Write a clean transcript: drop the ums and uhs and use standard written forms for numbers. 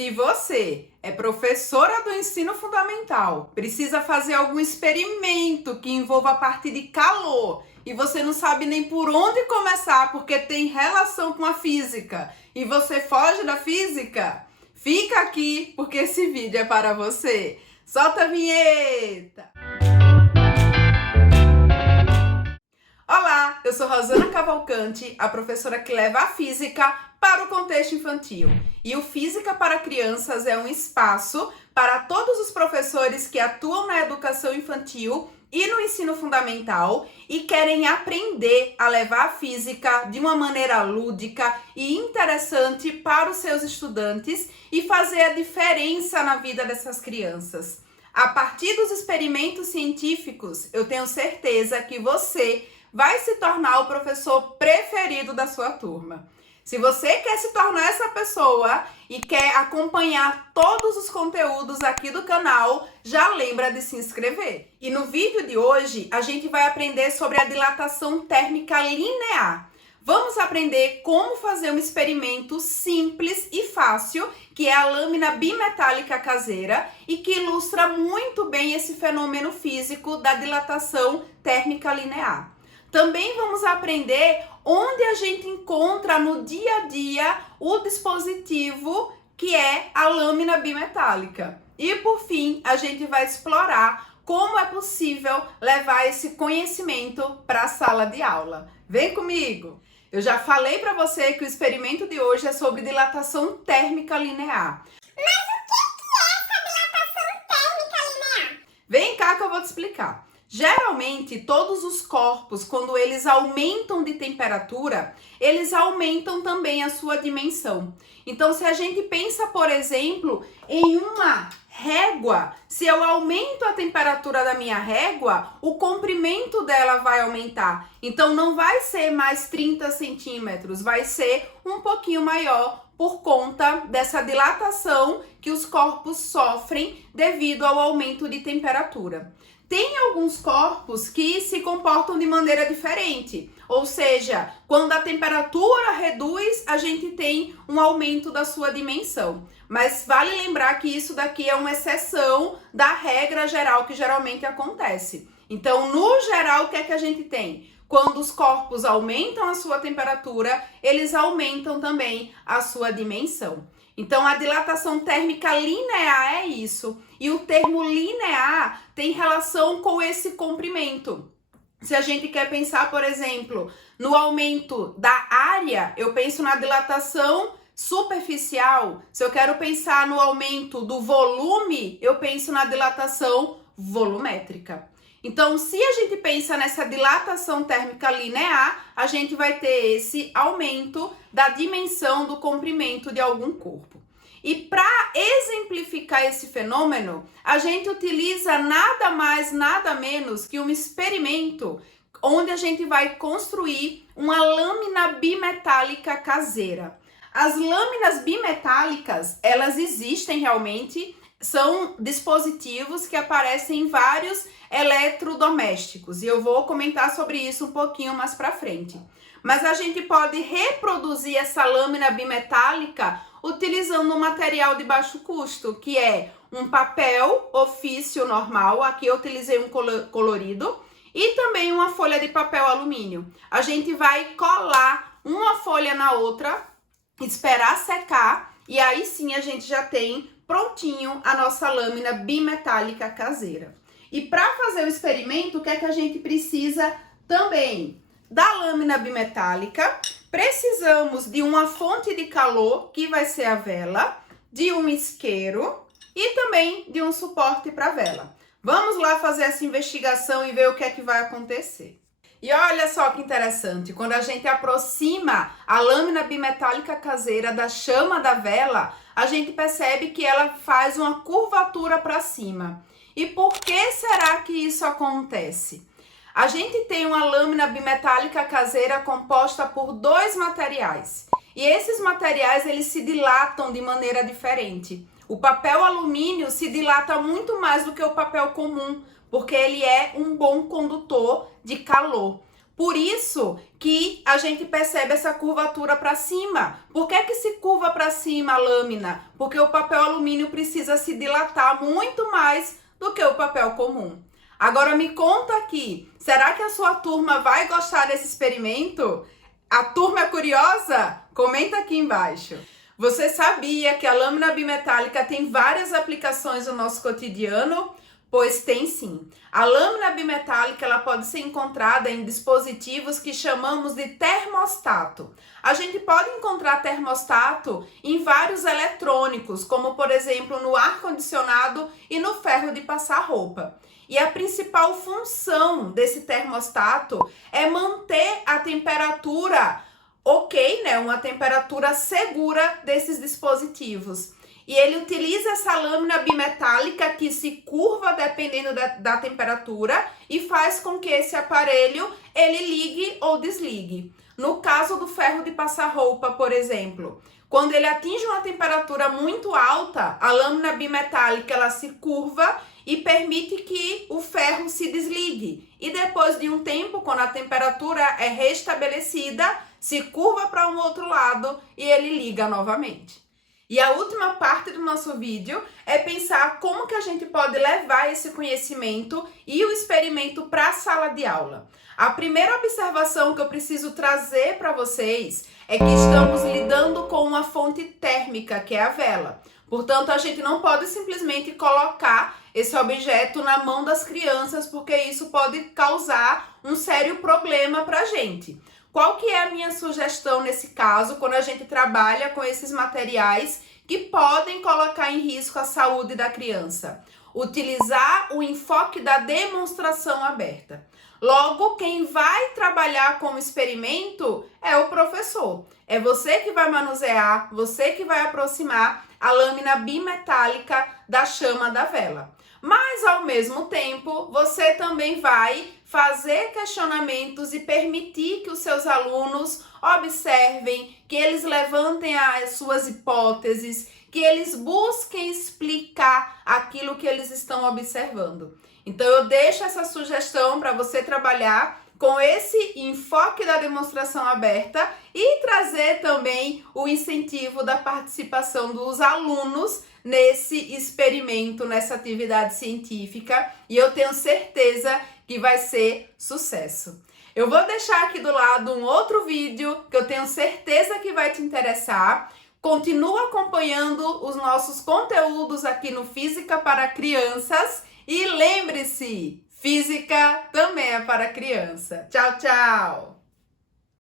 Se você é professora do ensino fundamental, precisa fazer algum experimento que envolva a parte de calor e você não sabe nem por onde começar porque tem relação com a física e você foge da física, fica aqui porque esse vídeo é para você. Solta a vinheta! Olá, eu sou Rosana Cavalcante, a professora que leva a física para o contexto infantil. E o Física para Crianças é um espaço para todos os professores que atuam na educação infantil e no ensino fundamental e querem aprender a levar a física de uma maneira lúdica e interessante para os seus estudantes e fazer a diferença na vida dessas crianças. A partir dos experimentos científicos, eu tenho certeza que você vai se tornar o professor preferido da sua turma. Se você quer se tornar essa pessoa e quer acompanhar todos os conteúdos aqui do canal, já lembra de se inscrever. E no vídeo de hoje, a gente vai aprender sobre a dilatação térmica linear. Vamos aprender como fazer um experimento simples e fácil, que é a lâmina bimetálica caseira e que ilustra muito bem esse fenômeno físico da dilatação térmica linear. Também vamos aprender onde a gente encontra no dia a dia o dispositivo que é a lâmina bimetálica. E por fim, a gente vai explorar como é possível levar esse conhecimento para a sala de aula. Vem comigo! Eu já falei para você que o experimento de hoje é sobre dilatação térmica linear. Mas o que é essa dilatação térmica linear? Vem cá que eu vou te explicar. Geralmente, todos os corpos, quando eles aumentam de temperatura, eles aumentam também a sua dimensão. Então, se a gente pensa, por exemplo, em uma régua, se eu aumento a temperatura da minha régua, o comprimento dela vai aumentar. Então, não vai ser mais 30 centímetros, vai ser um pouquinho maior por conta dessa dilatação que os corpos sofrem devido ao aumento de temperatura. Tem alguns corpos que se comportam de maneira diferente, ou seja, quando a temperatura reduz, a gente tem um aumento da sua dimensão. Mas vale lembrar que isso daqui é uma exceção da regra geral que geralmente acontece. Então, no geral, o que é que a gente tem? Quando os corpos aumentam a sua temperatura, eles aumentam também a sua dimensão. Então, a dilatação térmica linear é isso. E o termo linear tem relação com esse comprimento. Se a gente quer pensar, por exemplo, no aumento da área, eu penso na dilatação superficial. Se eu quero pensar no aumento do volume, eu penso na dilatação volumétrica. Então, se a gente pensa nessa dilatação térmica linear, a gente vai ter esse aumento da dimensão do comprimento de algum corpo. E para exemplificar esse fenômeno, a gente utiliza nada mais, nada menos que um experimento onde a gente vai construir uma lâmina bimetálica caseira. As lâminas bimetálicas, elas existem realmente, são dispositivos que aparecem em vários eletrodomésticos e eu vou comentar sobre isso um pouquinho mais para frente. Mas a gente pode reproduzir essa lâmina bimetálica utilizando um material de baixo custo, que é um papel ofício normal, aqui eu utilizei um colorido, e também uma folha de papel alumínio. A gente vai colar uma folha na outra, esperar secar, e aí sim a gente já tem prontinho a nossa lâmina bimetálica caseira. E para fazer o experimento, o que é que a gente precisa também? Da lâmina bimetálica, precisamos de uma fonte de calor, que vai ser a vela, de um isqueiro e também de um suporte para a vela. Vamos lá fazer essa investigação e ver o que é que vai acontecer. E olha só que interessante, quando a gente aproxima a lâmina bimetálica caseira da chama da vela, a gente percebe que ela faz uma curvatura para cima. E por que será que isso acontece? A gente tem uma lâmina bimetálica caseira composta por dois materiais. E esses materiais, eles se dilatam de maneira diferente. O papel alumínio se dilata muito mais do que o papel comum, porque ele é um bom condutor de calor. Por isso que a gente percebe essa curvatura para cima. Por que que se curva para cima a lâmina? Porque o papel alumínio precisa se dilatar muito mais do que o papel comum. Agora me conta aqui, será que a sua turma vai gostar desse experimento? A turma é curiosa? Comenta aqui embaixo. Você sabia que a lâmina bimetálica tem várias aplicações no nosso cotidiano? Pois tem sim. A lâmina bimetálica ela pode ser encontrada em dispositivos que chamamos de termostato. A gente pode encontrar termostato em vários eletrônicos, como por exemplo no ar-condicionado e no ferro de passar roupa. E a principal função desse termostato é manter a temperatura ok, né? Uma temperatura segura desses dispositivos. E ele utiliza essa lâmina bimetálica que se curva dependendo da temperatura e faz com que esse aparelho ele ligue ou desligue. No caso do ferro de passar roupa, por exemplo, quando ele atinge uma temperatura muito alta, a lâmina bimetálica ela se curva e permite que o ferro se desligue. E depois de um tempo, quando a temperatura é restabelecida, se curva para um outro lado e ele liga novamente. E a última parte do nosso vídeo é pensar como que a gente pode levar esse conhecimento e o experimento para a sala de aula. A primeira observação que eu preciso trazer para vocês é que estamos lidando com uma fonte térmica, que é a vela. Portanto, a gente não pode simplesmente colocar esse objeto na mão das crianças, porque isso pode causar um sério problema para a gente. Qual que é a minha sugestão nesse caso, quando a gente trabalha com esses materiais que podem colocar em risco a saúde da criança? Utilizar o enfoque da demonstração aberta. Logo, quem vai trabalhar com o experimento é o professor. É você que vai manusear, você que vai aproximar a lâmina bimetálica da chama da vela. Mas, ao mesmo tempo, você também vai fazer questionamentos e permitir que os seus alunos observem, que eles levantem as suas hipóteses, que eles busquem explicar aquilo que eles estão observando. Então, eu deixo essa sugestão para você trabalhar com esse enfoque da demonstração aberta e trazer também o incentivo da participação dos alunos nesse experimento, nessa atividade científica, e eu tenho certeza que vai ser sucesso. Eu vou deixar aqui do lado um outro vídeo que eu tenho certeza que vai te interessar. Continua acompanhando os nossos conteúdos aqui no Física para Crianças e lembre-se, física também é para criança. Tchau, tchau!